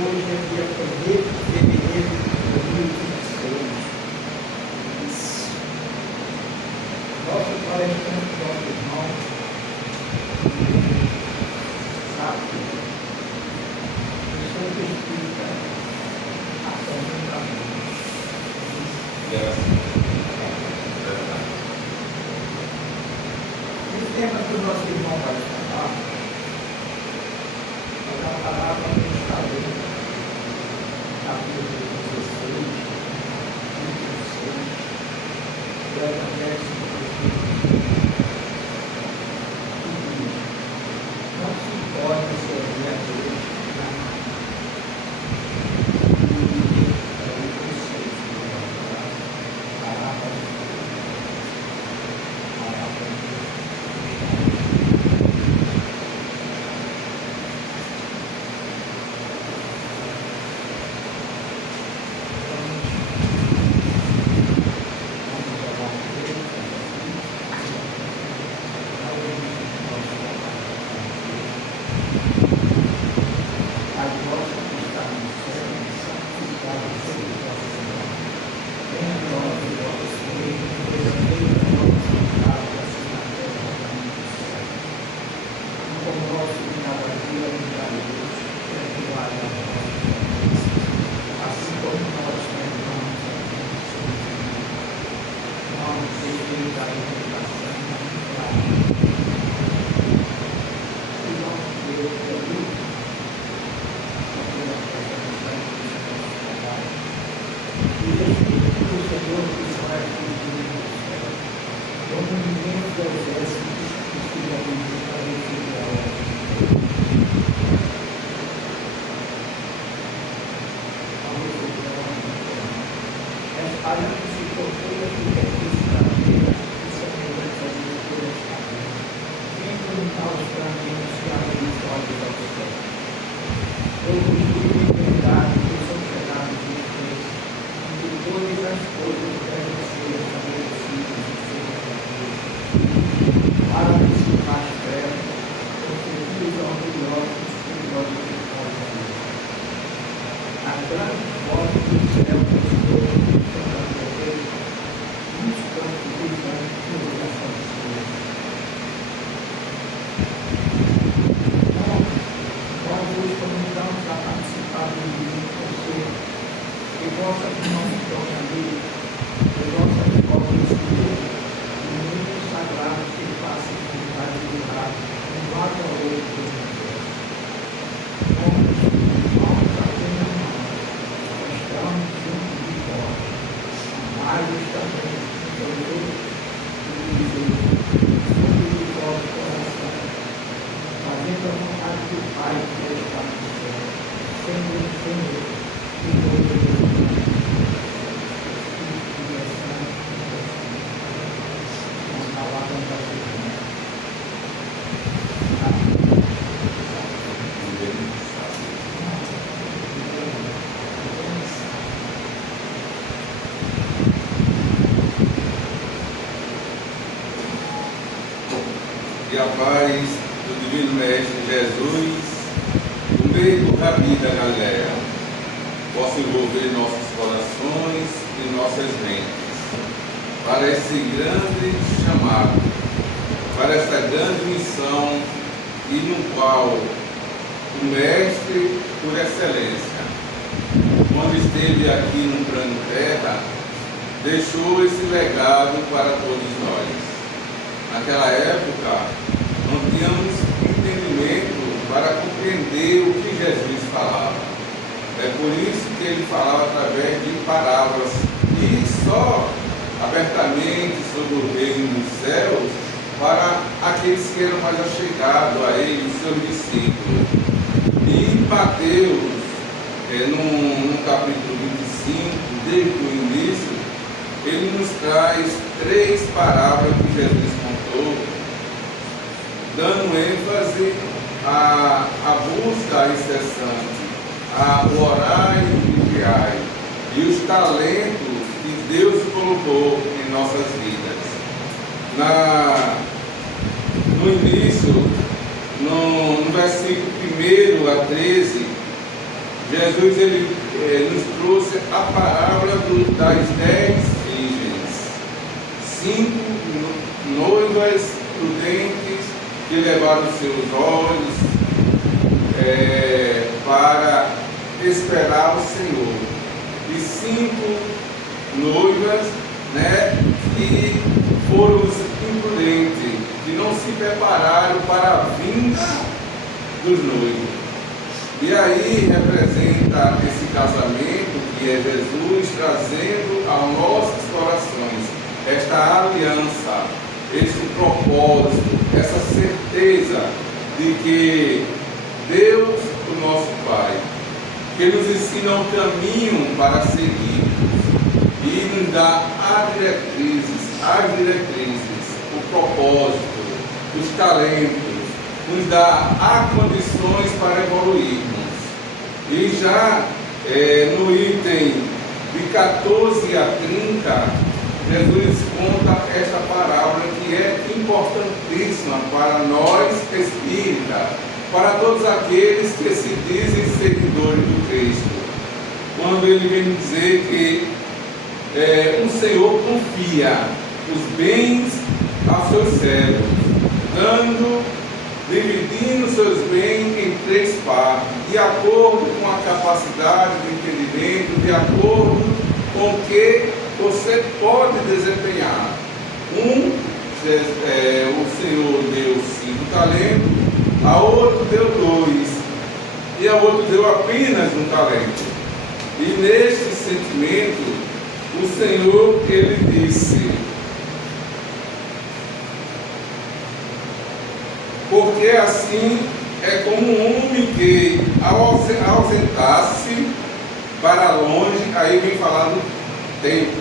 hoje é dia 1º de fevereiro de 2026. Nosso palestrante, nosso irmão, sabe, o Santo Espírito aponta para mim. O tema que o nosso irmão vai falar é a palavra que está lendo, capítulo 16, 26, do Evangelho segundo não se pode servir a Deus na E a paz do Divino Mestre Jesus, o meio do Rabi da Galileia, possa envolver nossos corações e nossas mentes para esse grande chamado, para esta grande missão e no qual o Mestre, por excelência, quando esteve aqui no plano Terra, deixou esse legado para todos nós. Naquela época, não tínhamos entendimento para compreender o que Jesus falava. É por isso que ele falava através de parábolas e só abertamente sobre o reino dos céus para aqueles que eram mais achegados a ele, os seus discípulos. E em Mateus, no capítulo 25, desde o início, ele nos traz 3 parábolas que Jesus contou, dando ênfase à busca incessante, ao orar e vigiar, e os talentos que Deus colocou em nossas vidas. No início, no versículo 1 a 13, Jesus ele, nos trouxe a parábola das 10 virgens. 5 noivas prudentes que levaram seus olhos para esperar o Senhor. E 5 noivas, né, que foram os imprudentes, que não se prepararam para a vinda dos noivos. E aí representa esse casamento que é Jesus trazendo aos nossos corações esta aliança, este propósito, essa certeza de que Deus, o nosso Pai, que nos ensina um caminho para seguir e nos dá as diretrizes, o propósito, os talentos, nos dá as condições para evoluirmos. E já no item de 14 a 30, Jesus conta esta parábola que é importantíssima para nós espíritas, para todos aqueles que se dizem seguidores do Cristo. Quando ele vem dizer que o Senhor confia os bens aos seus servos, dividindo seus bens em 3 partes, de acordo com a capacidade de entendimento, de acordo com o que você pode desempenhar. O Senhor deu 5 talentos, a outro deu 2, e a outro deu apenas 1 talento. E neste sentimento, o Senhor, ele disse: porque assim é como um homem que, ao ausentar-se para longe, aí vem falar do tempo,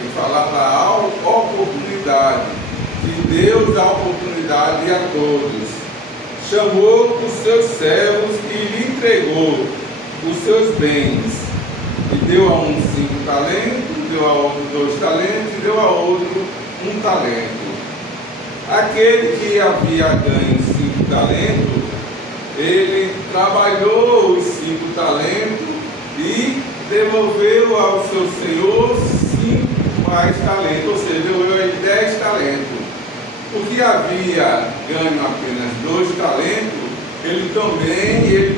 vem falar da oportunidade, que Deus dá oportunidade a todos. Chamou os seus servos e lhe entregou os seus bens. E deu a um 5 talentos, deu a outro 2 talentos, e deu a outro 1 talento. Aquele que havia ganho 5 talentos, ele trabalhou os 5 talentos e devolveu ao seu senhor 5 mais talentos, ou seja, devolveu a ele 10 talentos. O que havia ganho apenas 2 talentos, ele também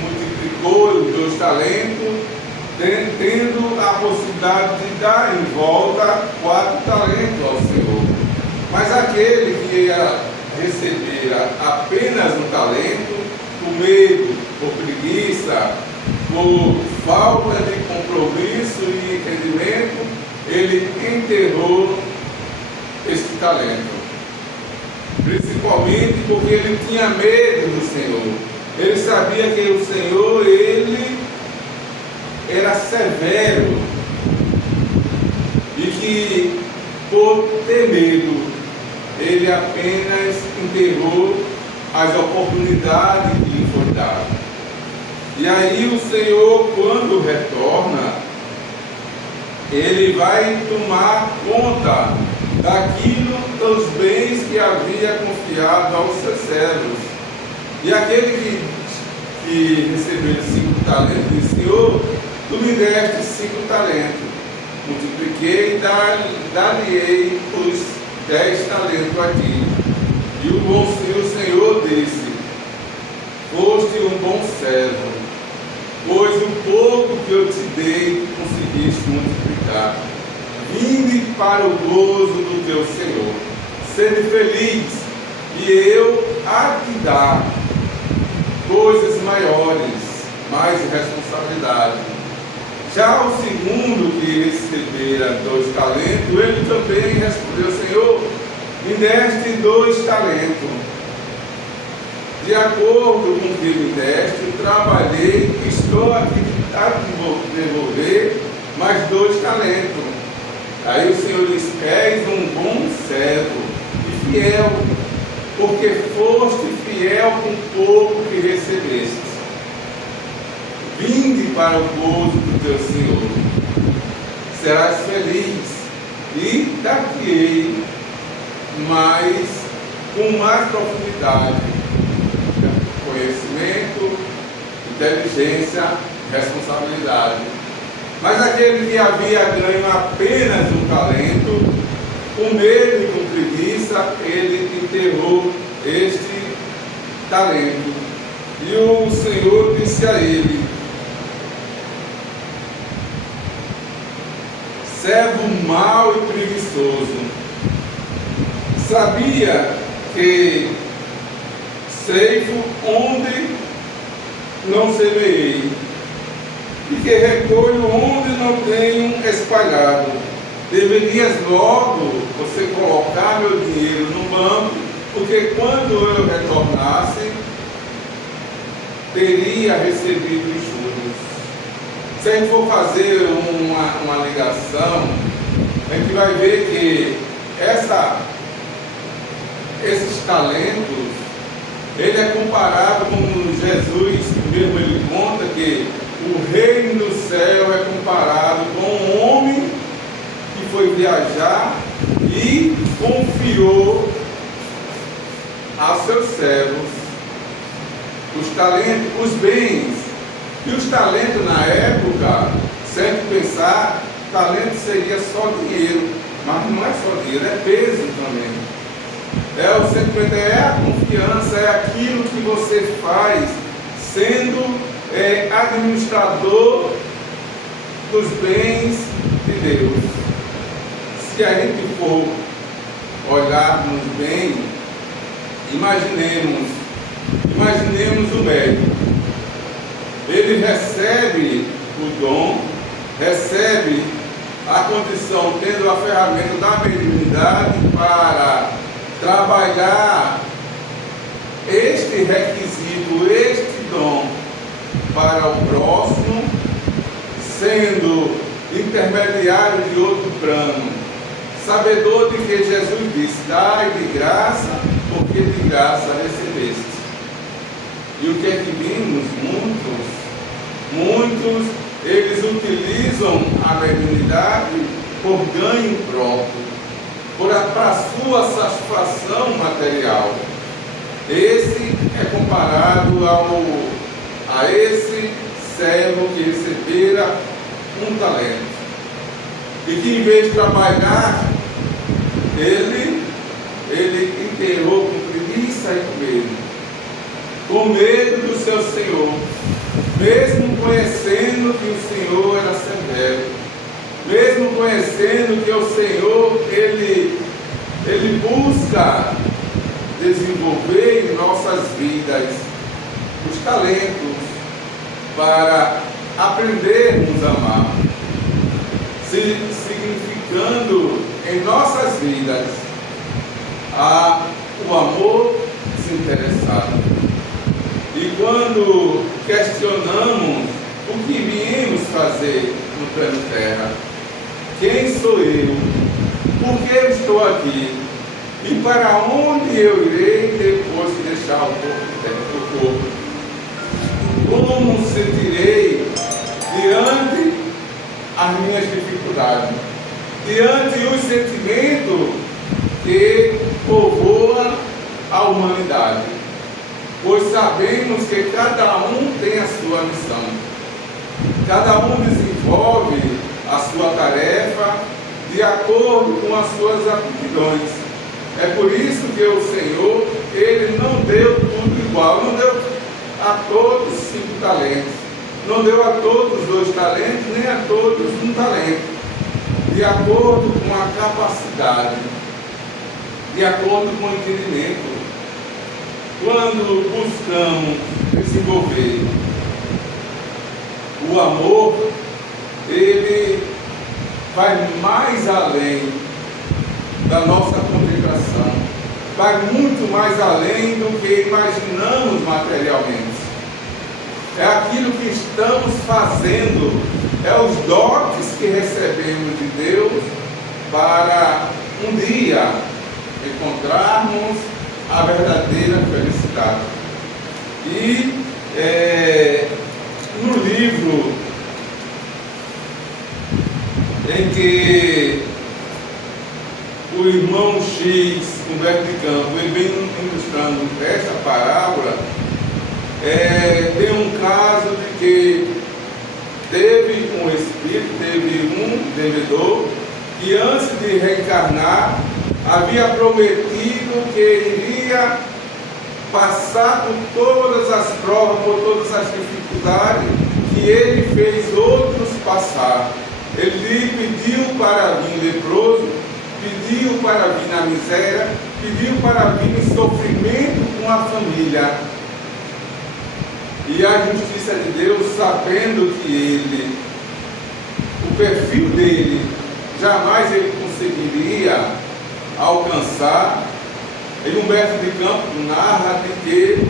multiplicou os 2 talentos, tendo a possibilidade de dar em volta 4 talentos ao Senhor. Mas aquele que ia receber apenas 1 talento, por medo, por preguiça, por falta de compromisso e entendimento, ele enterrou este talento. Principalmente porque ele tinha medo do Senhor. Ele sabia que o Senhor, ele era severo. E que, por ter medo, ele apenas enterrou as oportunidades que lhe foram dadas. E aí o Senhor, quando retorna, ele vai tomar conta daquilo, dos bens que havia confiado aos seus servos. E aquele que recebeu 5 talentos, disse: Senhor, tu me deste 5 talentos, multipliquei e dar-lhe-ei os 10 talentos a ti. E o Senhor disse: foste um bom servo, pois o pouco que eu te dei conseguiste multiplicar. Vinde para o gozo do teu Senhor. Sede feliz, e eu a te dar coisas maiores, mais responsabilidade. Já o segundo que recebera 2 talentos, ele também respondeu: Senhor, me deste 2 talentos. De acordo com o que me deste, trabalhei, estou aqui a devolver mais 2 talentos. Aí o Senhor diz: és um bom servo e fiel, porque foste fiel com pouco que recebeste. Vinde para o gozo do teu Senhor. Serás feliz e dar-te-ei com mais profundidade, conhecimento, inteligência, responsabilidade. Mas aquele que havia ganho apenas um talento, com medo e com preguiça, ele enterrou este talento. E o Senhor disse a ele: servo mau e preguiçoso, sabia que ceifo onde não semeei, e que recolho onde não tenho espalhado. Deverias logo você colocar meu dinheiro no banco, porque quando eu retornasse, teria recebido os juros. Se a gente for fazer uma ligação, a gente vai ver que esses talentos, ele é comparado com Jesus, mesmo ele conta que o reino do céu é comparado com um homem que foi viajar e confiou aos seus servos os talentos, os bens. E os talentos na época, se a gente pensar, talento seria só dinheiro, mas não é só dinheiro, é peso também. O sentimento, é a confiança, é aquilo que você faz sendo administrador dos bens de Deus. Se a gente for olharmos bem, imaginemos o médico. Ele recebe o dom, recebe a condição, tendo a ferramenta da mediunidade para trabalhar este requisito, este dom para o próximo, sendo intermediário de outro plano, sabedor de que Jesus disse: dai de graça, porque de graça recebeste. E o que é que vimos? Muitos, eles utilizam a mediunidade por ganho próprio, para sua satisfação material. Esse é comparado a esse servo que recebera um talento, e que em vez de trabalhar, ele enterrou com preguiça e com medo do seu Senhor, mesmo conhecendo que o Senhor era severo, mesmo conhecendo que o Senhor, ele busca desenvolver em nossas vidas os talentos para aprendermos a amar, significando em nossas vidas o amor desinteressado. E quando questionamos o que viemos fazer no plano terra, quem sou eu? Por que eu estou aqui? E para onde eu irei depois de deixar o corpo? Como me sentirei diante as minhas dificuldades, diante os sentimentos que povoam a humanidade? Pois sabemos que cada um tem a sua missão, cada um desenvolve a sua tarefa de acordo com as suas aptidões. É por isso que o Senhor, ele não deu tudo igual, não deu a todos 5 talentos, não deu a todos 2 talentos, nem a todos 1 talento, de acordo com a capacidade, de acordo com o entendimento. Quando buscamos desenvolver o amor, ele vai mais além da nossa contemplação, vai muito mais além do que imaginamos materialmente. É aquilo que estamos fazendo, é os dotes que recebemos de Deus para um dia encontrarmos a verdadeira felicidade. E no livro em que o irmão X, Humberto de Campos, ele vem ilustrando essa parábola, tem um caso teve um espírito, teve um devedor, que antes de reencarnar, havia prometido que iria passar por todas as provas, por todas as dificuldades que ele fez outros passar. Ele lhe pediu para vir leproso, pediu para vir na miséria, pediu para vir em sofrimento com a família. E a justiça de Deus, sabendo que ele, o perfil dele, jamais ele conseguiria alcançar, em Humberto de Campos narra de que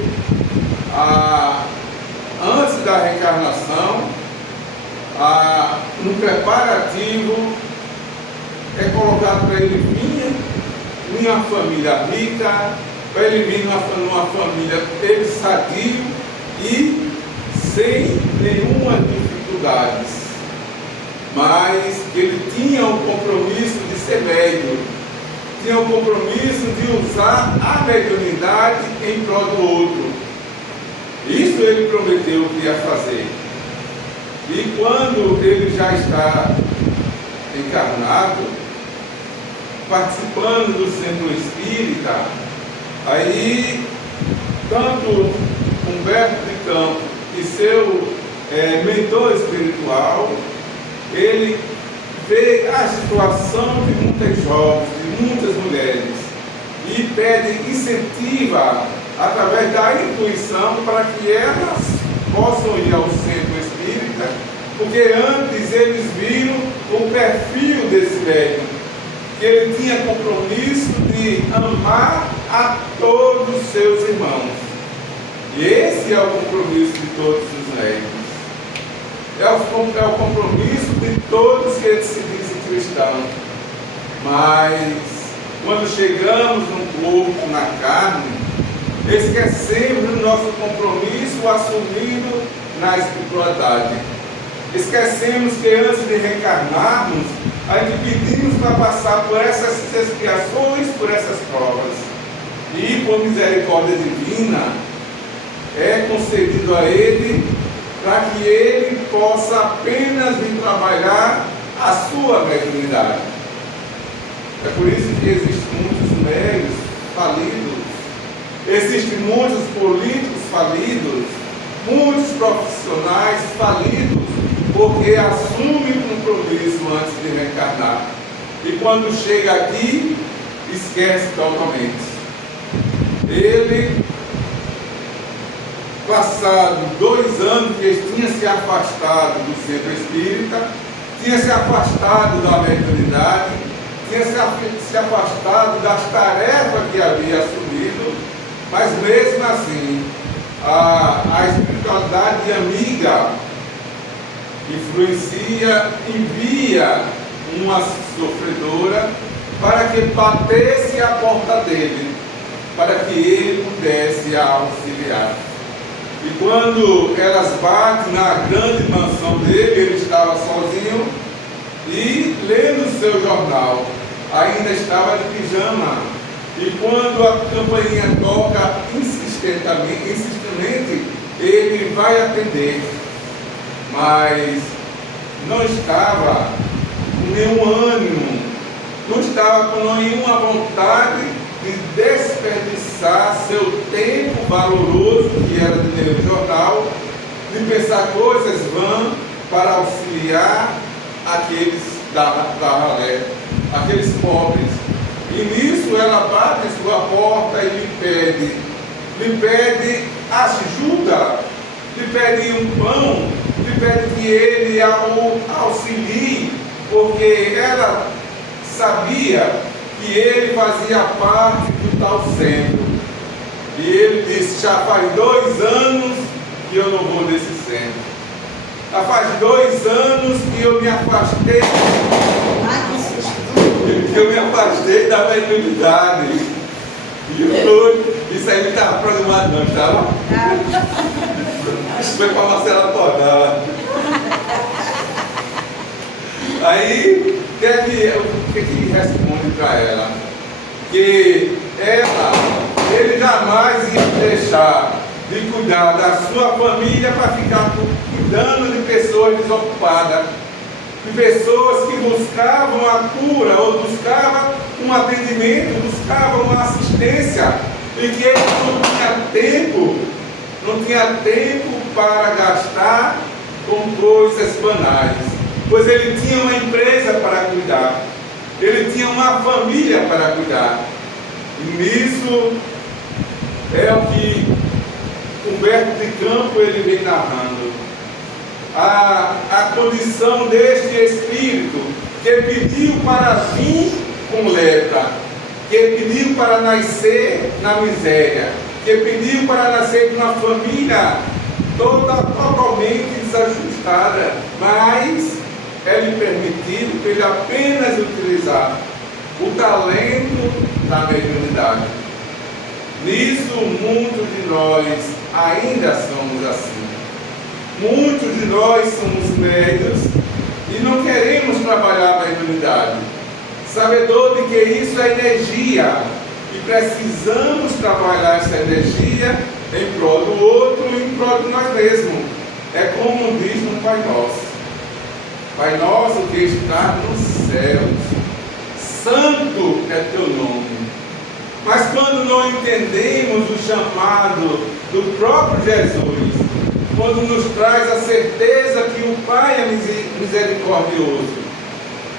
antes da reencarnação, no preparativo, é colocado para ele vir em uma família rica, para ele vir numa família ele sadio e sem nenhuma dificuldade. Mas ele tinha o compromisso de ser médium, tinha o compromisso de usar a mediunidade em prol do outro. Isso ele prometeu que ia fazer. E quando ele já está encarnado, participando do centro espírita, aí tanto Humberto de Campos e seu mentor espiritual, ele vê a situação de muitas jovens, de muitas mulheres, e pede, incentiva através da intuição para que elas possam ir ao centro espírita, porque antes eles viram o perfil desse médium, que ele tinha compromisso de amar a todos os seus irmãos. E esse é o compromisso de todos os médiuns. É o compromisso de todos que eles se dizem cristãos. Mas quando chegamos no corpo, na carne, esquecemos do nosso compromisso assumido na espiritualidade. Esquecemos que antes de reencarnarmos, a gente pedimos para passar por essas expiações, por essas provas. E por misericórdia divina, é concedido a ele para que ele possa apenas vir trabalhar a sua mediunidade. É por isso que existem muitos médiuns falidos, existem muitos políticos falidos, muitos profissionais falidos, porque assumem compromisso antes de reencarnar. E quando chega aqui, esquece totalmente. Ele, passado 2 anos que ele tinha se afastado do centro espírita, tinha se afastado da mediunidade, tinha se afastado das tarefas que havia assumido, mas mesmo assim, a espiritualidade amiga influencia, envia uma sofredora para que batesse a porta dele, para que ele pudesse auxiliar. E quando elas batem na grande mansão dele, ele estava sozinho e lendo o seu jornal, ainda estava de pijama. E quando a campainha toca insistentemente, ele vai atender, mas não estava com nenhum ânimo, não estava com nenhuma vontade de desperdiçar seu tempo valoroso, que era de ler o jornal, de pensar coisas vãs para auxiliar aqueles da ralé, aqueles pobres. E nisso ela bate em sua porta e lhe pede ajuda, lhe pede um pão, lhe pede que ele auxilie, porque ela sabia que ele fazia parte do tal centro. E ele disse: já faz 2 anos que eu não vou nesse centro. Já faz 2 anos que eu me afastei. Que eu me afastei da mediunidade. Isso aí não estava programado, não estava? Isso foi para a Marcela acordar. Aí, o que ele responde para ela? Que ele jamais ia deixar de cuidar da sua família para ficar cuidando de pessoas desocupadas, de pessoas que buscavam a cura ou buscavam um atendimento, buscavam uma assistência, e que ele não tinha tempo para gastar com coisas banais, pois ele tinha uma empresa para cuidar, ele tinha uma família para cuidar. E nisso é o que Humberto de Campos ele vem narrando. A condição deste espírito que pediu para vir com lepra, que pediu para nascer na miséria, que pediu para nascer numa família totalmente desajustada, mas é-lhe permitido ele apenas utilizar o talento da mediunidade. Nisso, muitos de nós ainda somos assim. Muitos de nós somos médios e não queremos trabalhar a mediunidade, sabedor de que isso é energia e precisamos trabalhar essa energia em prol do outro e em prol de nós mesmos. É como diz no Pai Nosso: Pai nosso que está nos céus, santo é teu nome. Mas quando não entendemos o chamado do próprio Jesus, quando nos traz a certeza que o Pai é misericordioso,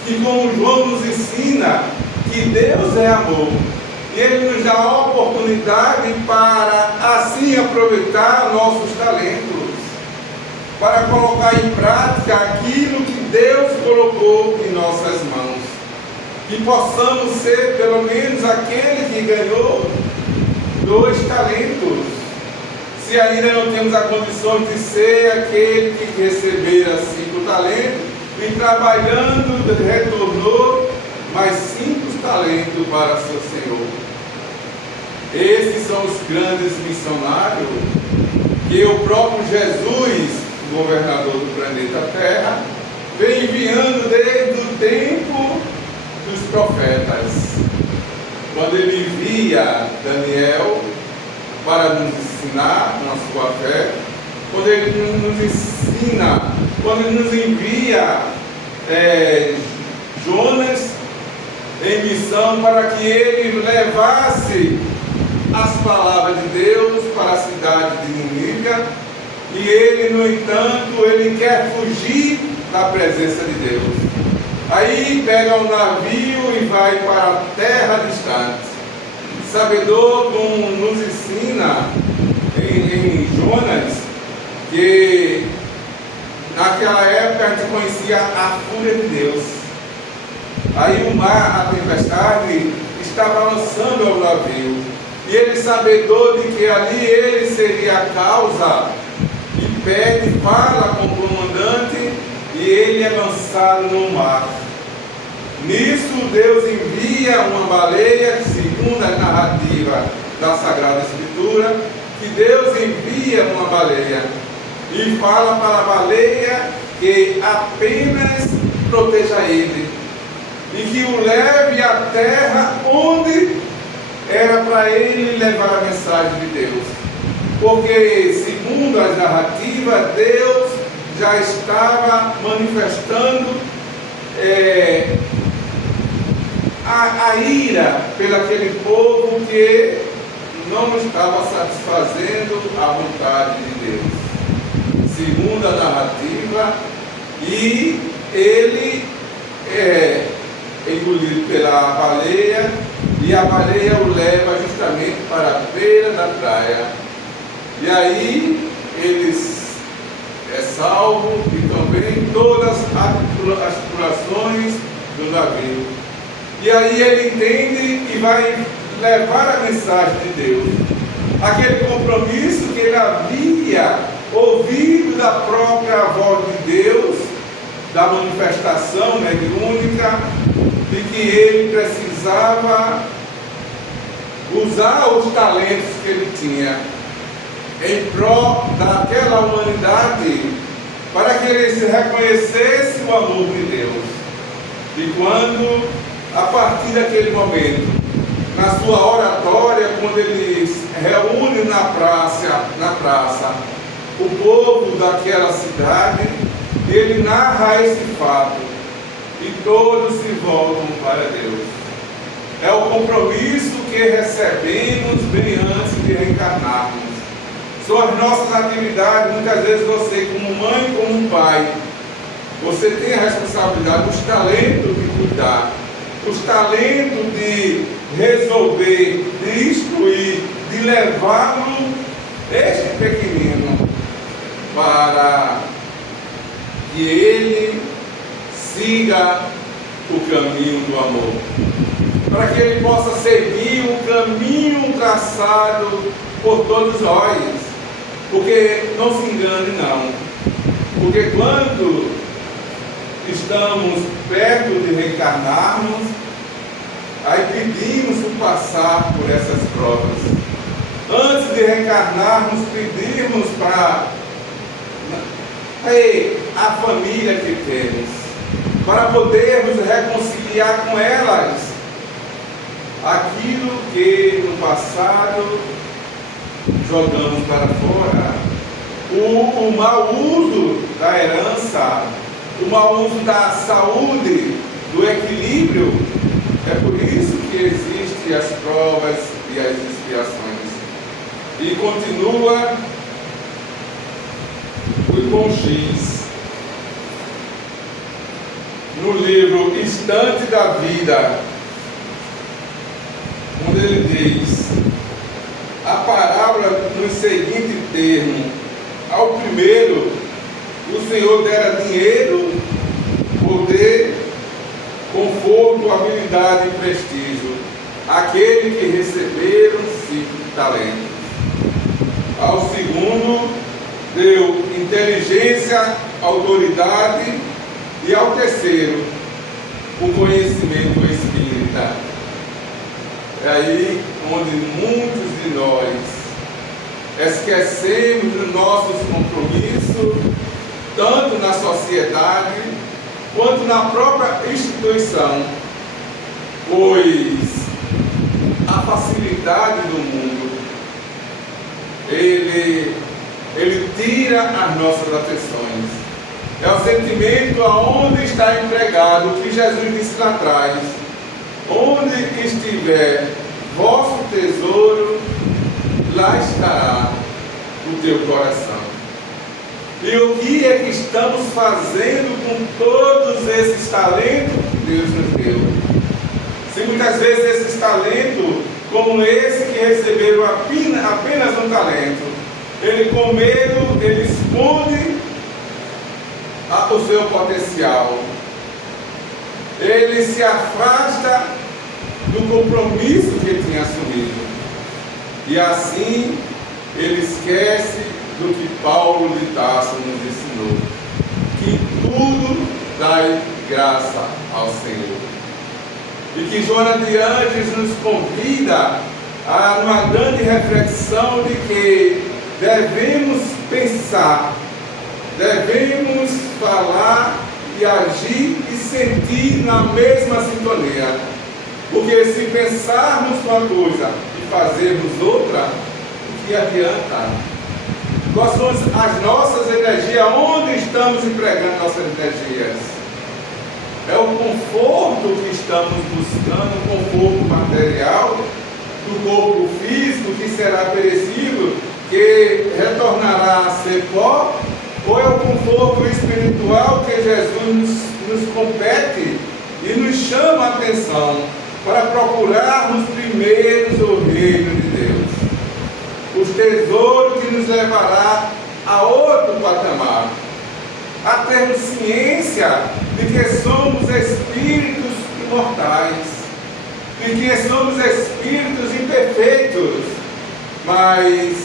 que como João nos ensina que Deus é amor, e Ele nos dá a oportunidade para assim aproveitar nossos talentos, para colocar em prática aquilo que Deus colocou em nossas mãos, que possamos ser pelo menos aquele que ganhou 2 talentos. Se ainda não temos a condição de ser aquele que recebera 5 talentos e trabalhando retornou mais 5 talentos para seu Senhor. Esses são os grandes missionários que o próprio Jesus, governador do planeta Terra, vem enviando desde o tempo dos profetas, quando ele envia Daniel para nos ensinar na sua fé, quando ele nos ensina, quando ele nos envia Jonas em missão para que ele levasse as palavras de Deus para a cidade de Nínive, e ele, no entanto, ele quer fugir da presença de Deus. Aí pega um navio e vai para a terra distante. Sabedor nos ensina em Jonas que naquela época a gente conhecia a fúria de Deus. Aí o mar, a tempestade, está balançando ao navio. E ele, sabedor de que ali ele seria a causa, e pede, fala com o comandante, e ele é lançado no mar. Nisso Deus envia uma baleia, segundo a narrativa da Sagrada Escritura, que Deus envia uma baleia e fala para a baleia que apenas proteja ele e que o leve à terra onde era para ele levar a mensagem de Deus. Porque, segundo as narrativas, Deus já estava manifestando a ira pelaquele povo que não estava satisfazendo a vontade de Deus, segundo a narrativa, e ele é engolido pela baleia, e a baleia o leva justamente para a beira da praia, e aí ele é salvo, e também todas as tripulações do navio. E aí ele entende e vai levar a mensagem de Deus, aquele compromisso que ele havia ouvido da própria voz de Deus, da manifestação mediúnica, de que ele precisava usar os talentos que ele tinha em prol daquela humanidade, para que ele se reconhecesse o amor de Deus. E quando, a partir daquele momento, na sua oratória, quando ele reúne na praça o povo daquela cidade, ele narra esse fato e todos se voltam para Deus. É o compromisso que recebemos bem antes de reencarnarmos. São as nossas atividades. Muitas vezes você, como mãe, como pai, você tem a responsabilidade, os talentos de cuidar, os talentos de resolver, de instruir, de levá-lo, este pequenino, para que ele siga o caminho do amor, para que ele possa seguir o caminho traçado por todos nós. Porque não se engane, não, porque quando estamos perto de reencarnarmos, aí pedimos por passar por essas provas. Antes de reencarnarmos, pedimos para a família que temos, para podermos reconciliar com elas aquilo que no passado jogamos para fora. O mau uso da herança, o mau uso da saúde, do equilíbrio. É por isso que existem as provas e as expiações. E continua o irmão X no livro Instante da Vida, onde ele diz a parábola no seguinte termo: ao primeiro o Senhor dera dinheiro, poder, conforto, habilidade e prestígio, aquele que receberam 5 talentos. Ao segundo deu inteligência, autoridade, e ao terceiro o conhecimento espírita. É aí onde muitos de nós esquecemos dos nossos compromissos, tanto na sociedade quanto na própria instituição, pois a facilidade do mundo ele tira as nossas atenções. É o sentimento aonde está empregado, o que Jesus disse lá atrás: onde estiver vosso tesouro, lá estará o teu coração. E o que é que estamos fazendo com todos esses talentos que Deus nos deu? Se muitas vezes esses talentos, como esse que receberam apenas um talento, ele com medo, ele esconde o seu potencial, ele se afasta do compromisso que ele tinha assumido, e assim ele esquece do que Paulo de Tarso nos ensinou, que tudo dai graça ao Senhor, e que Joana de Anjos nos convida a uma grande reflexão de que devemos pensar, devemos falar e agir e sentir na mesma sintonia. Porque se pensarmos uma coisa e fazermos outra, o que adianta? Quais são as nossas energias? Onde estamos empregando nossas energias? É o conforto que estamos buscando, o conforto material do corpo físico, que será perecível, que retornará a ser pó? Ou é o conforto espiritual que Jesus nos compete e nos chama a atenção para procurarmos primeiro o reino de Deus, os tesouros que nos levará a outro patamar, a termos ciência de que somos espíritos imortais, de que somos espíritos imperfeitos, mas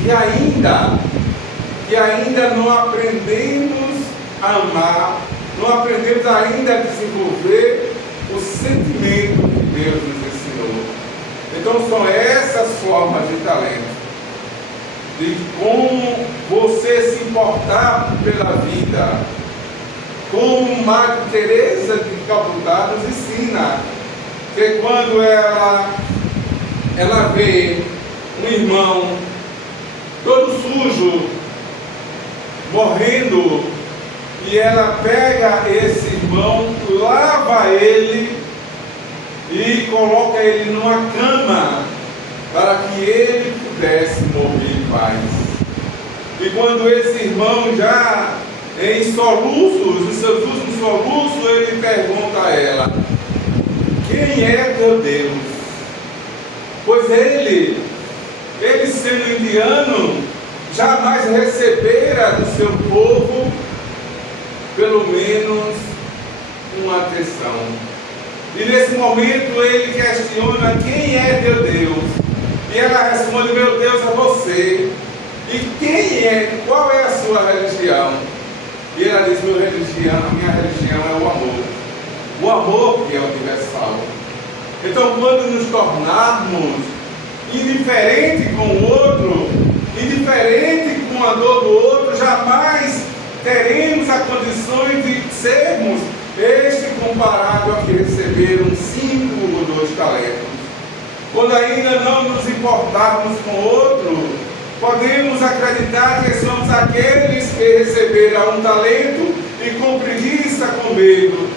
que ainda não aprendemos a amar, não aprendemos ainda a desenvolver o sentimento que Deus nos ensinou. Então são essas formas de talento, de como você se importar pela vida, como Madre Teresa de Calcutá nos ensina, que quando ela ela vê um irmão todo sujo, morrendo, e ela pega esse irmão, lava ele e coloca ele numa cama para que ele pudesse morrer em paz. E quando esse irmão já em soluços, os seus últimos soluços, ele pergunta a ela: quem é teu Deus? Pois ele sendo indiano, jamais recebera do seu povo pelo menos uma atenção. E nesse momento ele questiona: quem é teu Deus? E ela responde: meu Deus é você. E quem é? Qual é a sua religião? E ela diz: minha religião é o amor. O amor que é universal. Então, quando nos tornarmos indiferente com o outro, indiferente com a dor do outro, jamais teremos a condição de sermos este comparado a que receberam 5 ou 2 talentos. Quando ainda não nos importarmos com o outro, podemos acreditar que somos aqueles que receberam 1 talento e com preguiça, com medo,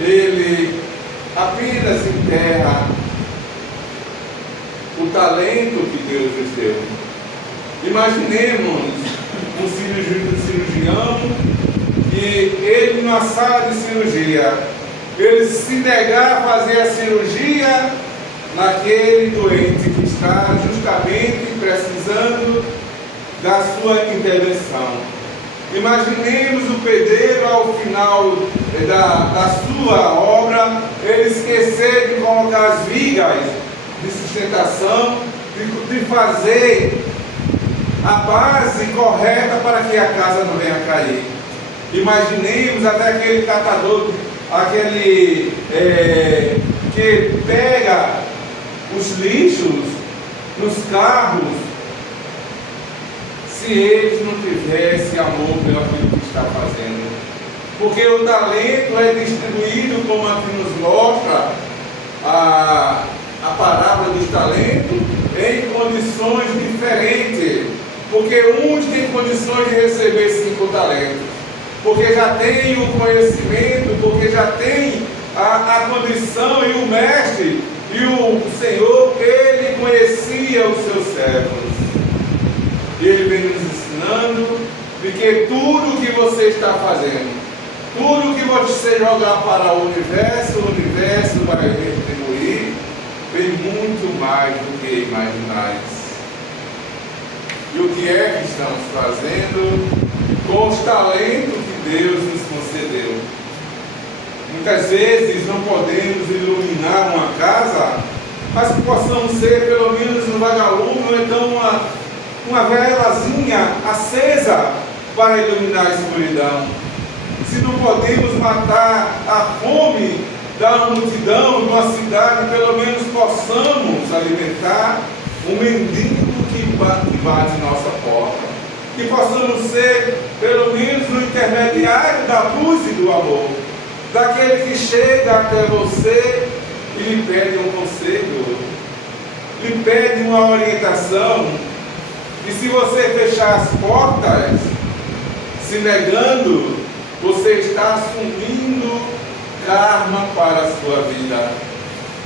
ele apenas enterra o talento que Deus nos deu. Imaginemos um cirurgião que ele, numa sala de cirurgia, ele se negar a fazer a cirurgia naquele doente que está justamente precisando da sua intervenção. Imaginemos o pedreiro ao final da sua obra, ele esquecer de colocar as vigas de sustentação, de fazer a base correta para que a casa não venha a cair. Imaginemos até aquele catador, aquele que pega os lixos nos carros, se eles não tivessem amor pelo aquilo que está fazendo. Porque o talento é distribuído, como aqui nos mostra a parábola dos talentos, em condições diferentes. Porque uns têm condições de receber 5 talentos, porque já tem o conhecimento, porque já tem a condição, e o mestre e o Senhor, ele conhecia os seus servos. E ele vem nos ensinando de que tudo que você está fazendo, tudo que você jogar para o universo vai retribuir, vem muito mais do que imaginais. E o que é que estamos fazendo com os talentos que Deus nos concedeu? Muitas vezes não podemos iluminar uma casa, mas que possamos ser pelo menos um vagalume, ou então uma velazinha acesa para iluminar a escuridão. Se não podemos matar a fome da multidão de uma cidade, pelo menos possamos alimentar um mendigo que bate em nossa porta. Que possamos ser pelo menos o intermediário da luz e do amor, daquele que chega até você e lhe pede um conselho, lhe pede uma orientação. E se você fechar as portas, se negando, você está assumindo karma para a sua vida.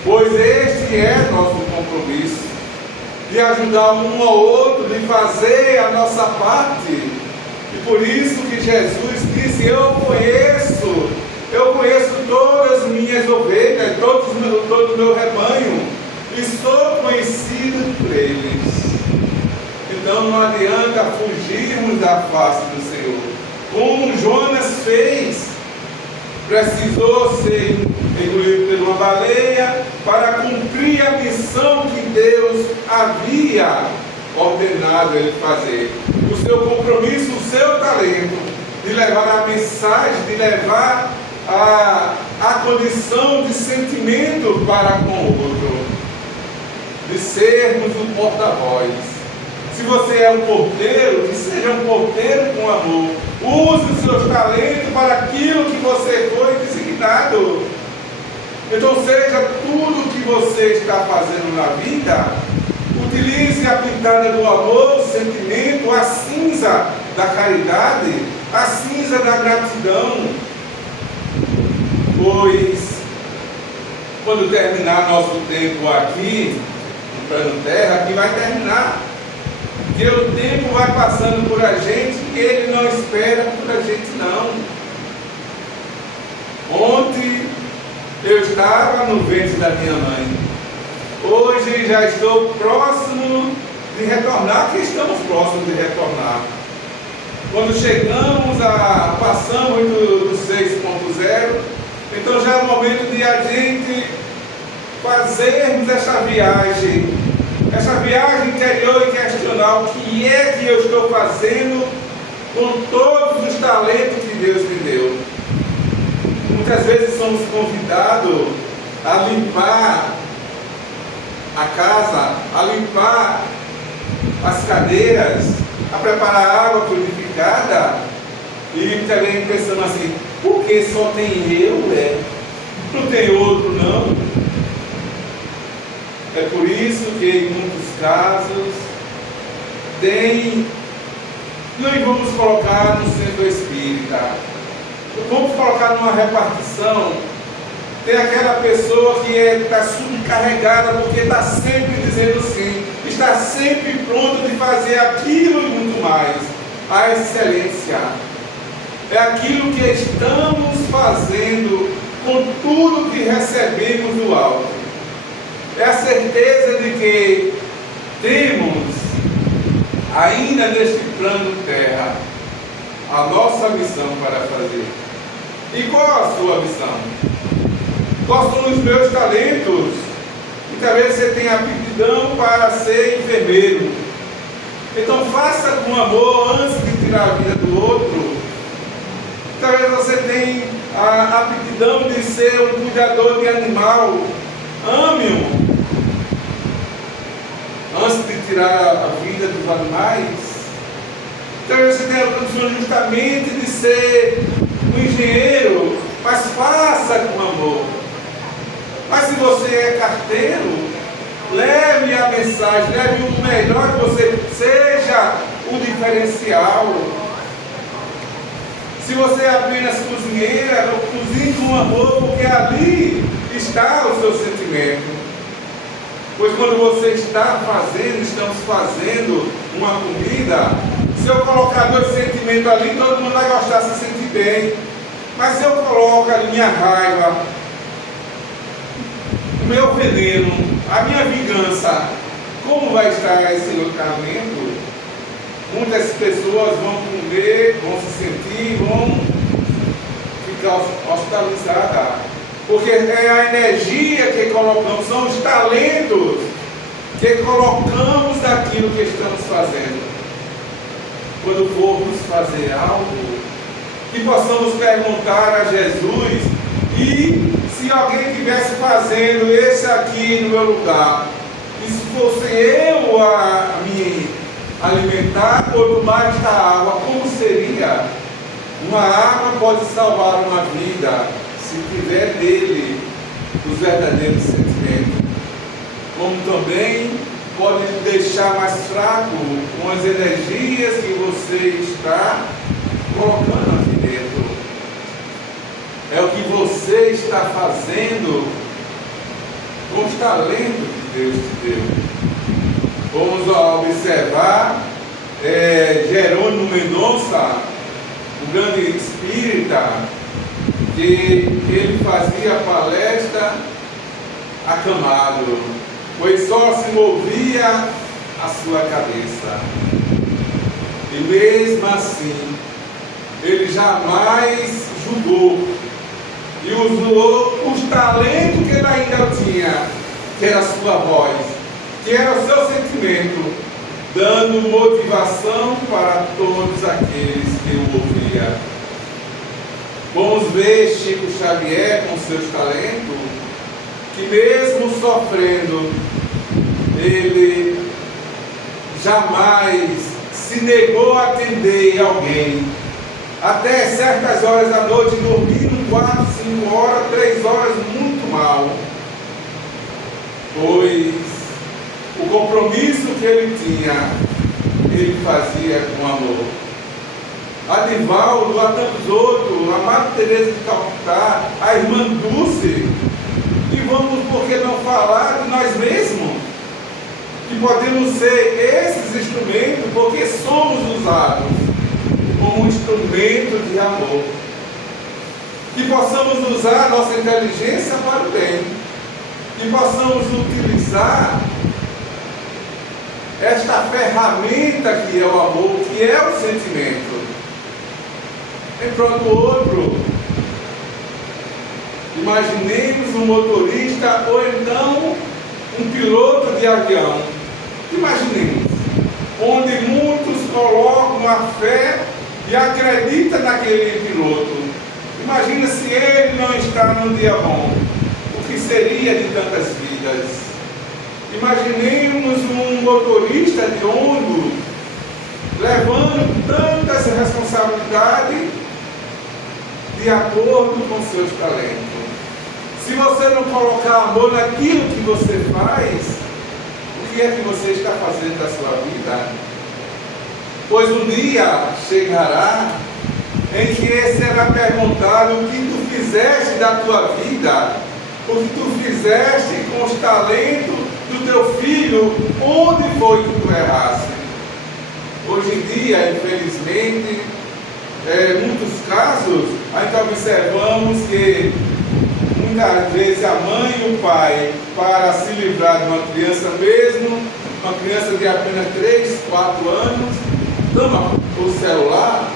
Pois este é nosso compromisso, de ajudar um ao outro, de fazer a nossa parte. E por isso que Jesus disse: eu conheço todas as minhas ovelhas, todo o meu rebanho, e sou conhecido por eles. Então não adianta fugirmos da face do Senhor. Como Jonas fez, precisou ser engolido por uma baleia para cumprir a missão que Deus havia ordenado ele fazer. O seu compromisso, o seu talento de levar a mensagem, de levar a condição de sentimento para com o outro, de sermos um porta-voz. Se você é um porteiro, que seja um porteiro com amor. Use os seus talentos para aquilo que você foi designado. Então, seja tudo que você está fazendo na vida, utilize a pintada do amor, o sentimento, a cinza da caridade, a cinza da gratidão. Pois, quando terminar nosso tempo aqui, no plano Terra, que vai terminar, que o tempo vai passando por a gente e ele não espera por a gente não. Ontem eu estava no ventre da minha mãe. Hoje já estou próximo de retornar, que estamos próximos de retornar. Quando passamos do 6.0, então já é o momento de a gente fazermos essa viagem interior e questionar o que é que eu estou fazendo com todos os talentos que Deus me deu. Muitas vezes somos convidados a limpar a casa, a limpar as cadeiras, a preparar água purificada, e também pensando assim, por que só tem eu? Não tem outro não? É por isso que em muitos casos nós vamos colocar no centro espírita, vamos colocar numa repartição. Tem aquela pessoa que está subcarregada porque está sempre dizendo sim, está sempre pronto de fazer aquilo e muito mais. A excelência é aquilo que estamos fazendo com tudo que recebemos do alto. É a certeza de que temos ainda neste plano Terra a nossa missão para fazer. E qual a sua missão? Quais são os meus talentos? E talvez você tenha aptidão para ser enfermeiro. Então faça com amor antes de tirar a vida do outro. Talvez você tenha a aptidão de ser um cuidador de animal. Ame-o antes de tirar a vida dos animais. Talvez você tenha a condição justamente de ser um engenheiro, mas faça com amor. Mas se você é carteiro, leve a mensagem, leve o melhor de você, seja o diferencial. Se você é apenas cozinheira, cozinhe com amor, porque ali está o seu sentimento. Pois quando você estamos fazendo uma comida, se eu colocar dois sentimentos ali, todo mundo vai gostar, se sentir bem. Mas se eu coloco ali minha raiva, o meu veneno, a minha vingança, como vai estar esse alimento? Muitas pessoas vão comer, vão se sentir, vão ficar hospitalizadas. Porque é a energia que colocamos, são os talentos que colocamos daquilo que estamos fazendo. Quando formos fazer algo, que possamos perguntar a Jesus, e se alguém estivesse fazendo esse aqui no meu lugar, e se fosse eu a me alimentar ou tomar esta água, como seria? Uma água pode salvar uma vida, se tiver dele os verdadeiros sentimentos, como também pode deixar mais fraco com as energias que você está colocando aqui dentro. É o que você está fazendo com os talentos que Deus te deu. Vamos observar Jerônimo Mendonça, o grande espírita, que ele fazia palestra acamado, pois só se movia a sua cabeça. E mesmo assim, ele jamais julgou e usou os talentos que ele ainda tinha, que era a sua voz, que era o seu sentimento, dando motivação para todos aqueles que o ouviam. Vamos ver Chico Xavier com seus talentos, que mesmo sofrendo, ele jamais se negou a atender alguém. Até certas horas da noite, dormindo 4, 5 horas, 3 horas, muito mal, pois o compromisso que ele tinha, ele fazia com amor. Adivaldo, há tantos outros, a Madre Teresa de Calcutá, a irmã Dulce, e vamos, por que não falar de nós mesmos? Que podemos ser esses instrumentos, porque somos usados como um instrumento de amor. Que possamos usar a nossa inteligência para o bem. Que possamos utilizar esta ferramenta que é o amor, que é o sentimento, em prol do outro. Imaginemos um motorista ou então um piloto de avião. Imaginemos, onde muitos colocam a fé e acreditam naquele piloto. Imagina se ele não está num dia bom, o que seria de tantas vidas? Imaginemos um motorista de ônibus levando tantas responsabilidades de acordo com seus talentos. Se você não colocar amor naquilo que você faz, o que é que você está fazendo da sua vida? Pois um dia chegará em que será perguntado o que tu fizeste da tua vida, o que tu fizeste com os talentos do teu filho, onde foi que tu erraste? Hoje em dia, infelizmente, muitos casos, ainda observamos que muitas vezes a mãe e o pai, para se livrar de uma criança mesmo, uma criança de apenas 3, 4 anos, toma o celular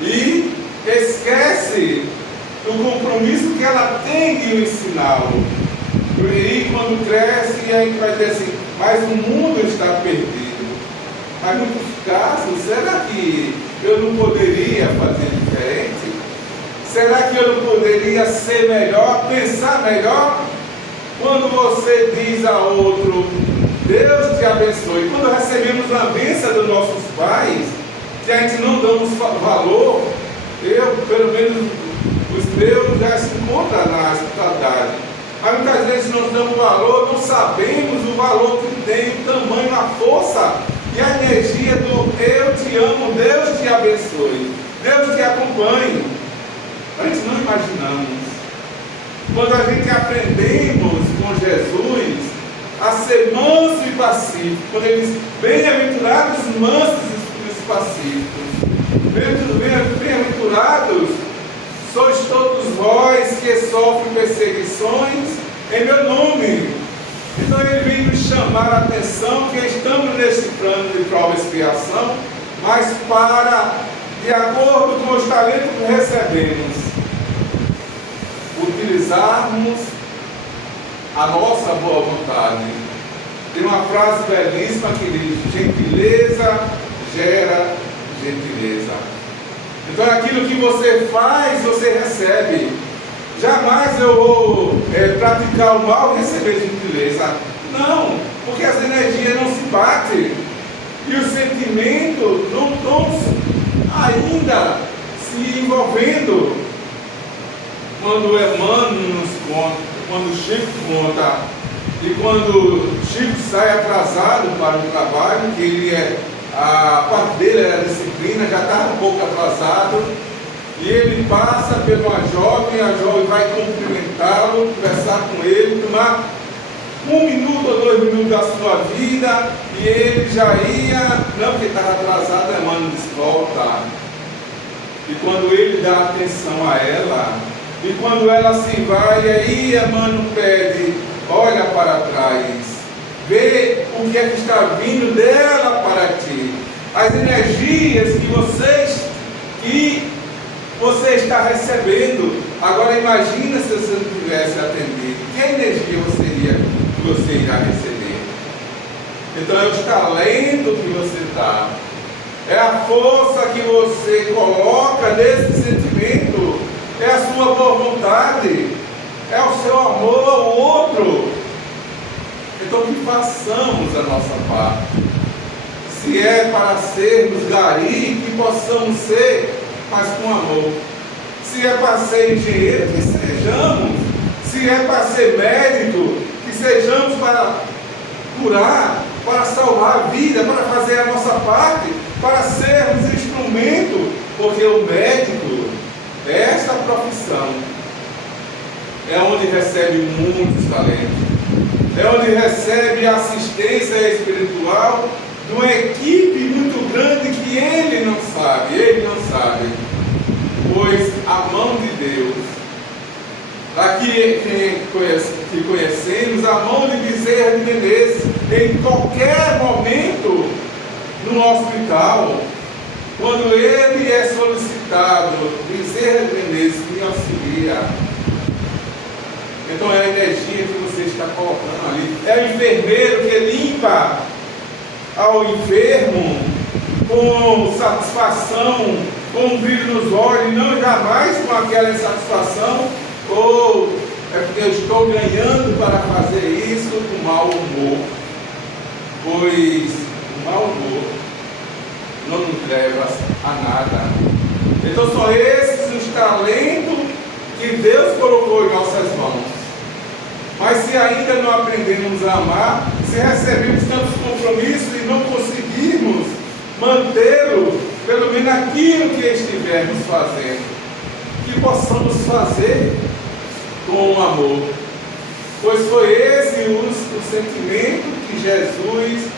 e esquece do compromisso que ela tem de ensiná-lo. E quando cresce, a gente vai dizer assim, mas o mundo está perdido. Mas em muitos casos, será que eu não poderia fazer diferente? Será que eu não poderia ser melhor, pensar melhor? Quando você diz a outro, Deus te abençoe. Quando recebemos a bênção dos nossos pais, que a gente não damos valor, eu, pelo menos, os meus já se encontram na hospitalidade. Mas muitas vezes nós damos valor, não sabemos o valor que tem, o tamanho, a força e a energia do eu te amo, Deus te abençoe, Deus te acompanhe. A gente não imaginamos. Quando a gente aprendemos com Jesus a ser manso e pacífico, quando ele diz, bem-aventurados mansos e pacíficos, bem-aventurados sois todos vós que sofrem perseguições em meu nome. Então ele vem nos chamar a atenção que estamos nesse plano de prova e expiação, mas para, de acordo com os talentos que recebemos, utilizarmos a nossa boa vontade. Tem uma frase belíssima que diz, gentileza gera gentileza. Então aquilo que você faz, você recebe. Jamais eu vou praticar o mal e receber gentileza. Não, porque as energias não se batem. E os sentimentos não estão ainda se envolvendo. Quando o Emmanuel nos conta, quando o Chico conta, e quando o Chico sai atrasado para o trabalho, que ele a parte dele era a disciplina, já estava um pouco atrasado, e ele passa por uma jovem, a jovem vai cumprimentá-lo, conversar com ele, tomar 1 minuto ou 2 minutos da sua vida, e ele já ia, não porque estava atrasado, a Emmanuel disse, volta. E quando ele dá atenção a ela, e quando ela se vai, aí Emmanuel pede, olha para trás, vê o que é que está vindo dela para ti, as energias que você está recebendo. Agora imagina se você não tivesse atendido, que energia você irá receber? Então é os talentos que você dá, é a força que você coloca nesse sentimento, é a sua boa vontade, é o seu amor ao outro. Então que façamos a nossa parte. Se é para sermos gari, que possamos ser, mas com amor. Se é para ser engenheiro, que sejamos. Se Se é para ser médico, que sejamos para curar, para salvar a vida, para fazer a nossa parte, para sermos instrumento, porque o médico, esta profissão, é onde recebe muitos talentos, é onde recebe assistência espiritual de uma equipe muito grande que ele não sabe, pois a mão de Deus, aqui que conhecemos, a mão de Bezerra de Menezes, em qualquer momento no hospital, quando ele é solicitado, Bezerra de Menezes me auxilia. Então é a energia que você está colocando ali. É o enfermeiro que limpa ao enfermo com satisfação, com um brilho nos olhos, e não jamais com aquela insatisfação, ou é porque eu estou ganhando para fazer isso com mau humor. Pois o mau humor não nos leva a nada. Então são esses os talentos que Deus colocou em nossas mãos. Mas se ainda não aprendemos a amar, se recebemos tantos compromissos e não conseguirmos mantê-lo, pelo menos aquilo que estivermos fazendo, que possamos fazer com amor. Pois foi esse o sentimento que Jesus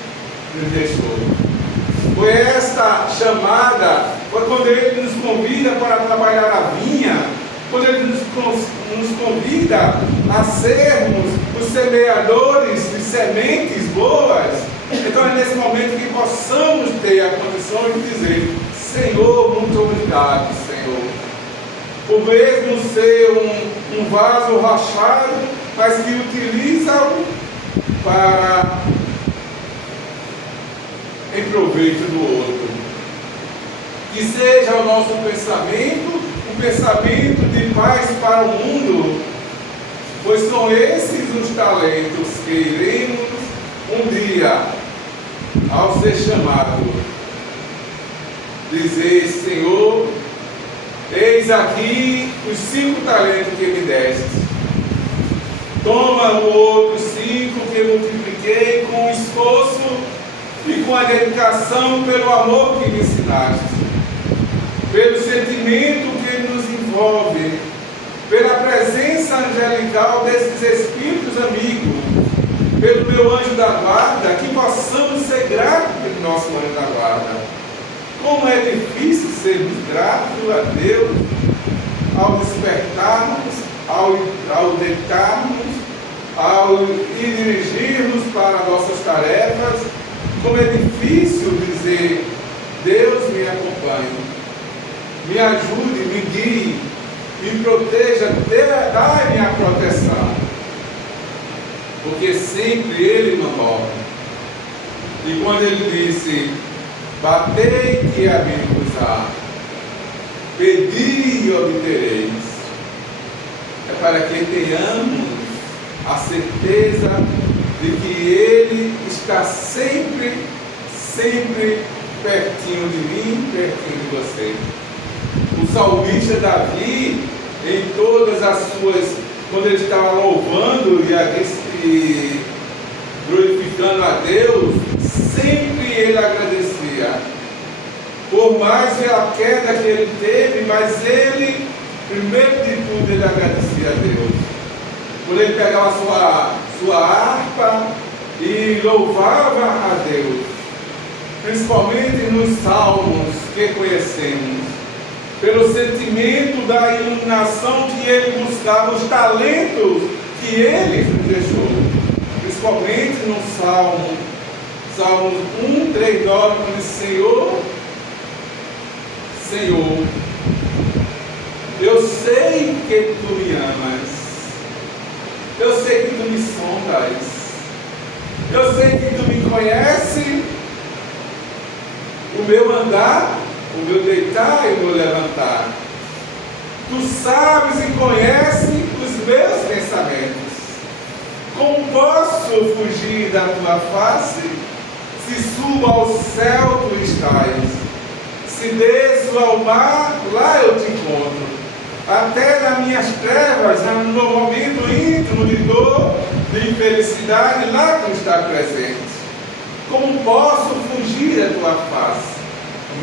nos deixou. Foi esta chamada, foi quando Ele nos convida para trabalhar a vinha, quando Ele nos convida a sermos os semeadores de sementes boas. Então é nesse momento que possamos ter a condição de dizer: Senhor, muito obrigado, Senhor, por mesmo ser um vaso rachado, mas que utiliza-o para em proveito do outro. Que seja o nosso pensamento um pensamento de paz para o mundo, pois são esses os talentos que iremos um dia, ao ser chamado, dizer: Senhor, eis aqui os 5 talentos que me deste. Toma o outro 5 que multipliquei com esforço e com a dedicação, pelo amor que me ensinaste, pelo sentimento que nos envolve, pela presença angelical desses espíritos amigos, pelo meu anjo da guarda, que possamos ser gratos pelo nosso anjo da guarda. Como é difícil sermos gratos a Deus ao despertarmos, ao deitarmos, ao dirigirmos para nossas tarefas. Como é difícil dizer: Deus me acompanhe, me ajude, me guie, me proteja, dá-me a proteção, porque sempre Ele não morre. E quando Ele disse: batei e abri-vos-á, pedi e obtereis, é para que tenhamos a certeza de que Ele está sempre, sempre pertinho de mim, pertinho de você. O salmista Davi, em todas as suas, quando ele estava louvando e glorificando a Deus, sempre ele agradecia. Por mais a queda que ele teve, mas ele, primeiro de tudo, ele agradecia a Deus. Quando ele pegava a sua harpa e louvava a Deus, principalmente nos salmos que conhecemos, pelo sentimento da iluminação que ele buscava, os talentos que ele nos deixou, principalmente no Salmo 1, 3, 9, diz: Senhor, Senhor, eu sei que tu me amas, eu sei que tu me sondas, eu sei que tu me conheces, o meu andar, o meu deitar e o meu levantar. Tu sabes e conheces os meus pensamentos. Como posso fugir da tua face? Se subo ao céu, tu estás. Se desço ao mar, lá eu te encontro. até nas minhas trevas, no meu momento íntimo de dor, de infelicidade, lá tu está presente. Como posso fugir da tua face?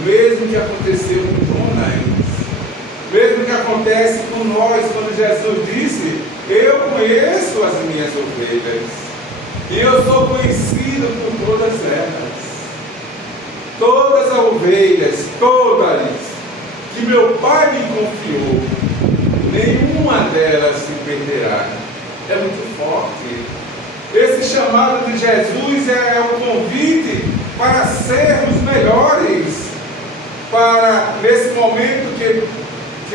Mesmo que aconteceu com Jonas, mesmo que acontece com nós, quando Jesus disse: eu conheço as minhas ovelhas, e eu sou conhecido por todas elas. Todas as ovelhas, todas, que meu Pai me confiou, nenhuma delas se perderá. É muito forte. Esse chamado de Jesus é um convite para sermos melhores, para nesse momento que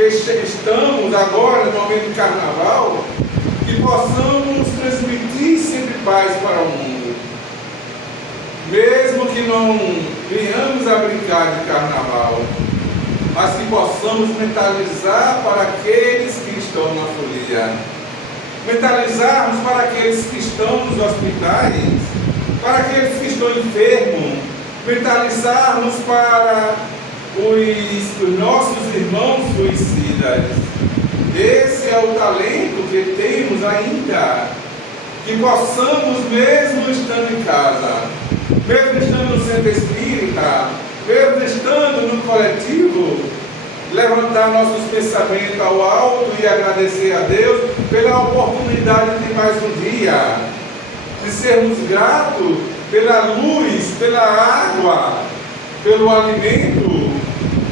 estamos agora, no momento de carnaval, que possamos transmitir sempre paz para o mundo. Mesmo que não venhamos a brincar de carnaval, mas que possamos mentalizar para aqueles que estão na folia, mentalizarmos para aqueles que estão nos hospitais, para aqueles que estão enfermos, mentalizarmos para os nossos irmãos suicidas. Esse é o talento que temos ainda, que possamos, mesmo estando em casa, mesmo estando no centro espírita, mesmo estando no coletivo, levantar nossos pensamentos ao alto e agradecer a Deus pela oportunidade de mais um dia, de sermos gratos pela luz, pela água, pelo alimento,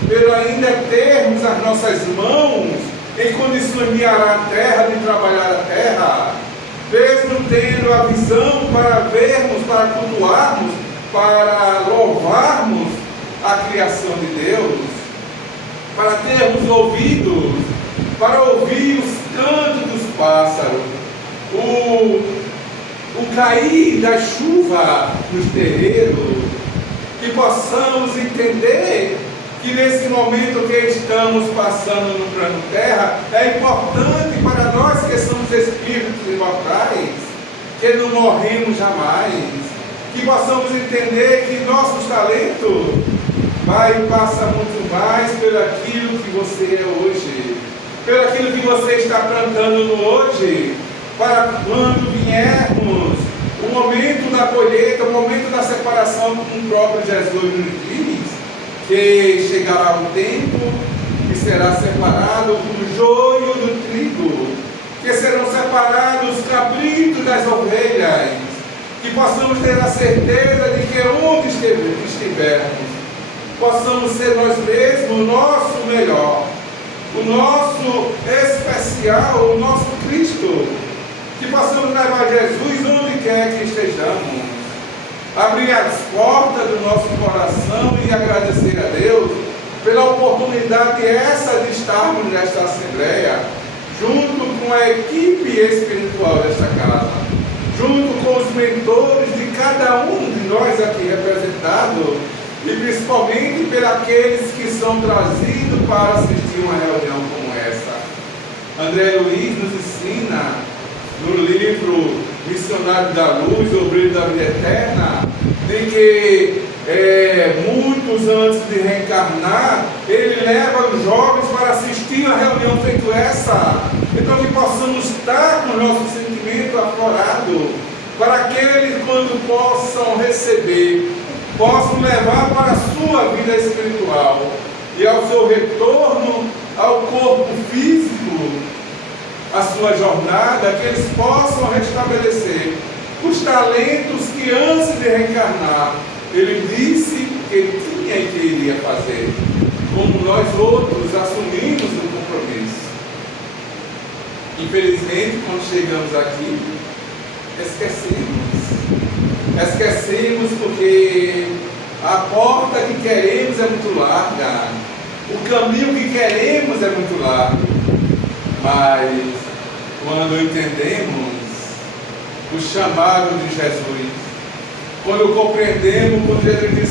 pelo ainda termos as nossas mãos em condições de arar a terra, de trabalhar a terra, mesmo tendo a visão para vermos, para cultuarmos, para louvarmos a criação de Deus, para termos ouvidos, para ouvir os cantos dos pássaros, o cair da chuva nos terreiros, que possamos entender que nesse momento que estamos passando no plano terra, é importante para nós que somos espíritos imortais, que não morremos jamais, que possamos entender que nossos talentos passa muito mais pelo aquilo que você é hoje, pelo aquilo que você está plantando no hoje, para quando viermos o momento da colheita, o momento da separação, como o próprio Jesus nos diz, que chegará um tempo que será separado o joio do trigo, que serão separados os cabritos das ovelhas, que possamos ter a certeza de que onde estivermos, possamos ser nós mesmos o nosso melhor, o nosso especial, o nosso Cristo, que possamos levar Jesus onde quer que estejamos, abrir as portas do nosso coração e agradecer a Deus pela oportunidade essa de estarmos nesta Assembleia, junto com a equipe espiritual desta casa, junto com os mentores de cada um de nós aqui representados, e principalmente pelos que são trazidos para assistir uma reunião como essa. André Luiz nos ensina no livro Missionário da Luz, Obreiro da Vida Eterna, em que muitos antes de reencarnar, ele leva os jovens para assistir uma reunião feita essa. Então que possamos estar com o nosso sentimento aflorado, para aqueles quando possam receber, possam levar para a sua vida espiritual e ao seu retorno ao corpo físico, a sua jornada, que eles possam restabelecer os talentos que antes de reencarnar ele disse que ele tinha e que iria fazer, como nós outros assumimos o compromisso. Infelizmente, quando chegamos aqui, esquecemos porque a porta que queremos é muito larga, o caminho que queremos é muito largo, mas quando entendemos o chamado de Jesus, quando compreendemos, quando Jesus diz: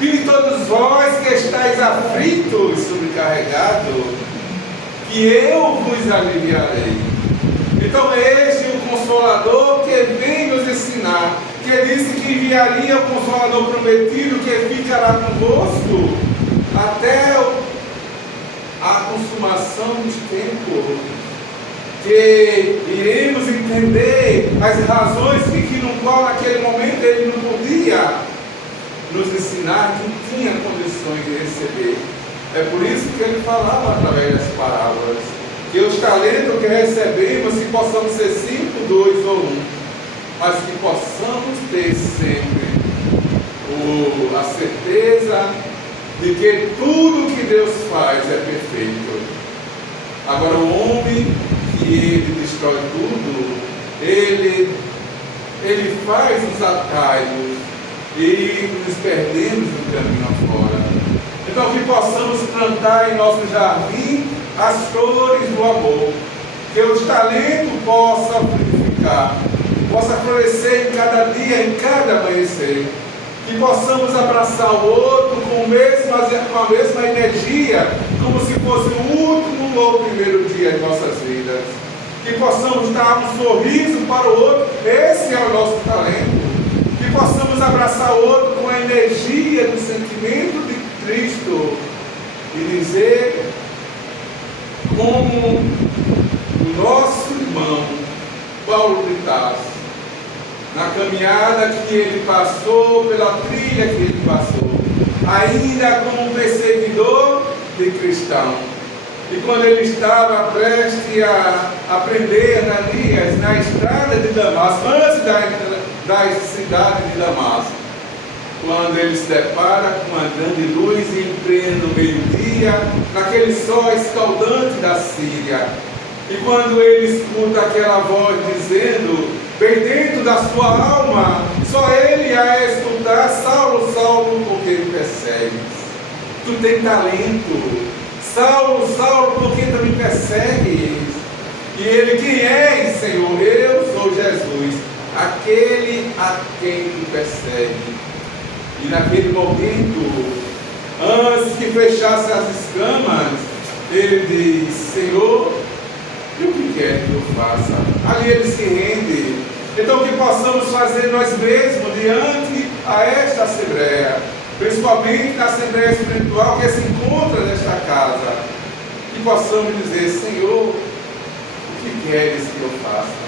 vinde todos vós que estáis aflitos, sobrecarregados, que eu vos aliviarei. Então este é o Consolador que vem nos ensinar, que disse que enviaria o Consolador prometido, que ficará convosco até a consumação passamos tempo, que iremos entender as razões que no qual naquele momento ele não podia nos ensinar, não tinha condições de receber. É por isso que ele falava através das parábolas, que os talentos que recebemos, se possamos ser 5, 2 ou 1, mas que possamos ter sempre a certeza de que tudo que Deus faz é perfeito. Agora, o homem que ele destrói tudo, ele faz os atalhos e nos perdemos no caminho afora. Então, que possamos plantar em nosso jardim as flores do amor, que os talentos possam frutificar, possa florescer em cada dia, em cada amanhecer, que possamos abraçar o outro com a mesma energia, como se fosse o último ou o primeiro dia de nossas vidas, que possamos dar um sorriso para o outro, esse é o nosso talento, que possamos abraçar o outro com a energia do sentimento de Cristo e dizer como o nosso irmão Paulo de Tarso, na caminhada que ele passou, pela trilha que ele passou, ainda como perseguidor de cristão. E quando ele estava prestes a aprender Ananias na estrada de Damasco, antes da cidade de Damasco, quando ele se depara com uma grande luz em pleno meio-dia, naquele sol escaldante da Síria, e quando ele escuta aquela voz dizendo, bem dentro da sua alma, só ele a escutar, Saulo, Saulo, por que me persegues? Tu tem talento. Saulo, Saulo, por que tu me persegues? E ele, quem és, Senhor? Eu sou Jesus, aquele a quem tu persegue. E naquele momento, antes que fechasse as escamas, ele diz, Senhor, e o que quer que eu faça? Ali ele se rende. Então o que possamos fazer nós mesmos diante a esta Assembleia, principalmente na Assembleia Espiritual que se encontra nesta casa, que possamos dizer, Senhor, o que queres que eu faça?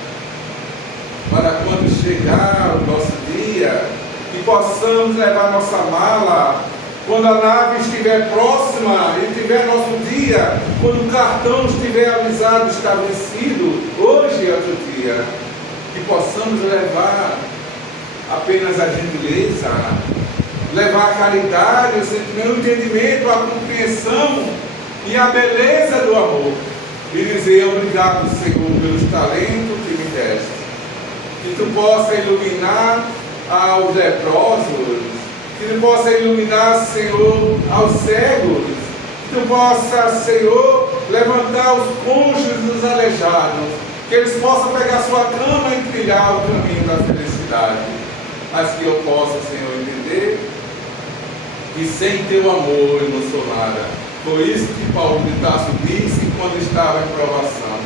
Para quando chegar o nosso dia, que possamos levar nossa mala, quando a nave estiver próxima e tiver nosso dia, quando o cartão estiver avisado, está vencido, hoje é outro dia, que possamos levar apenas a gentileza, levar a caridade, o sentimento, o entendimento, a compreensão e a beleza do amor, e dizer obrigado, Senhor, pelos talentos que me deste, que tu possa iluminar aos leprosos, que tu possa iluminar, Senhor, aos cegos, que tu possa, Senhor, levantar os cônjuges dos aleijados, que eles possam pegar sua cama e trilhar o caminho da felicidade, mas que eu possa, Senhor, entender que sem teu amor eu não sou nada. Foi isso que Paulo de Tarso disse quando estava em provação,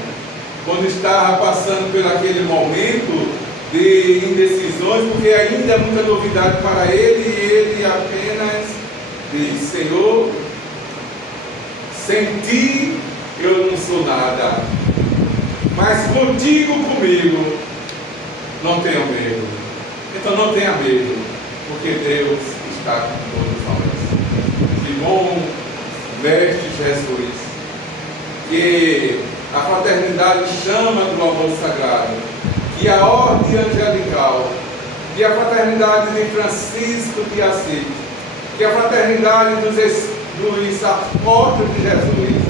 quando estava passando por aquele momento de indecisões, porque ainda é muita novidade para ele, e ele apenas diz, Senhor, sem ti eu não sou nada, mas contigo, comigo, não tenho medo. Então não tenha medo, porque Deus está com todos nós. Que bom, Mestre Jesus, que a fraternidade chama do amor sagrado, que a ordem angelical, que a fraternidade de Francisco de Assis, que a fraternidade dos apóstolos de Jesus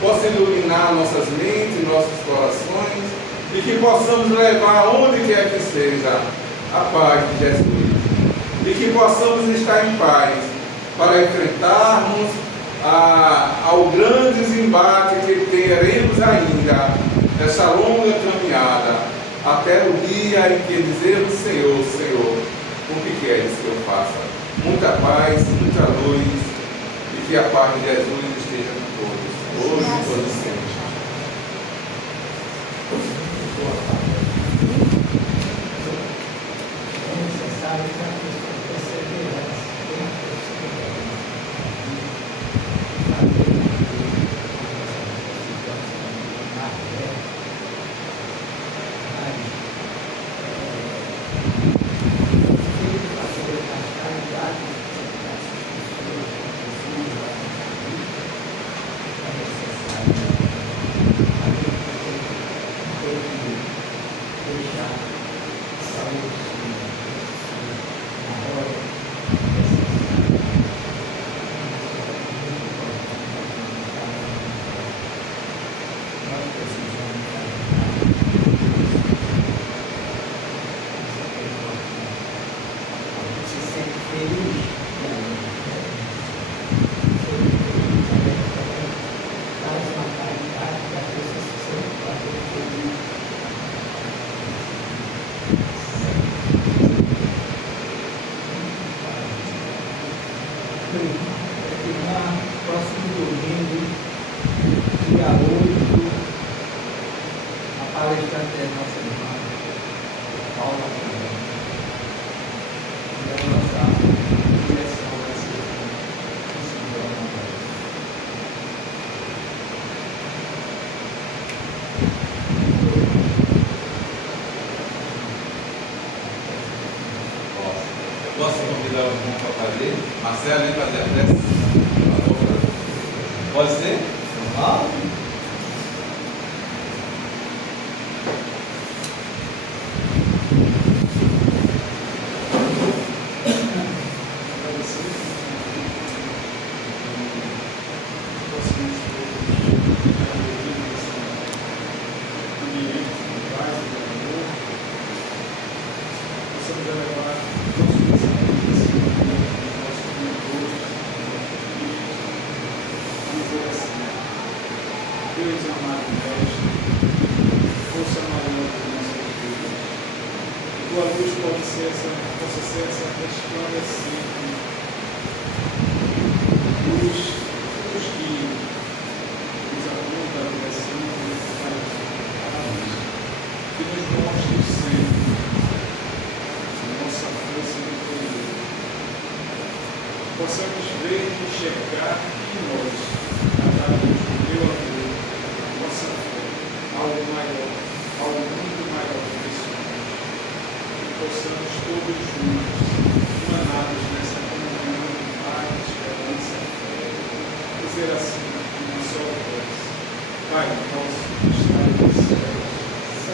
possa iluminar nossas mentes, nossos corações, e que possamos levar onde quer que seja a paz de Jesus, e que possamos estar em paz para enfrentarmos ao grande embate que teremos ainda nessa longa caminhada, até o dia em que dizemos, Senhor, Senhor, o que queres que eu faça? Muita paz, muita luz, e que a paz de Jesus esteja com todos, hoje e todos sempre. É necessário que a pessoa perseverança, tenha perseverança. Marcelo vem fazer a prece. Pode ser? Ah, Deus amado Mestre, força maior do nosso vida. Tua luz possa ser essa resplandecente luz que nos aponta a direção necessária para nós, que nos mostre sempre a nossa força interior. Possamos ver e enxergar em nós, através do teu amor, nossa fé, algo maior, algo muito maior do que somos. Que possamos todos juntos, emanados nessa comunhão de paz, esperança e fé, dizer assim, uma só voz: Pai nosso que estás nos céus,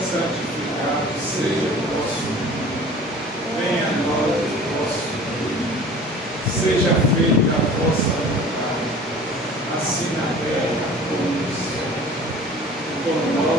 santificado seja o vosso nome. Venha a nós o vosso reino. Seja feita a vossa vontade, assim na terra como no céu. O pão nosso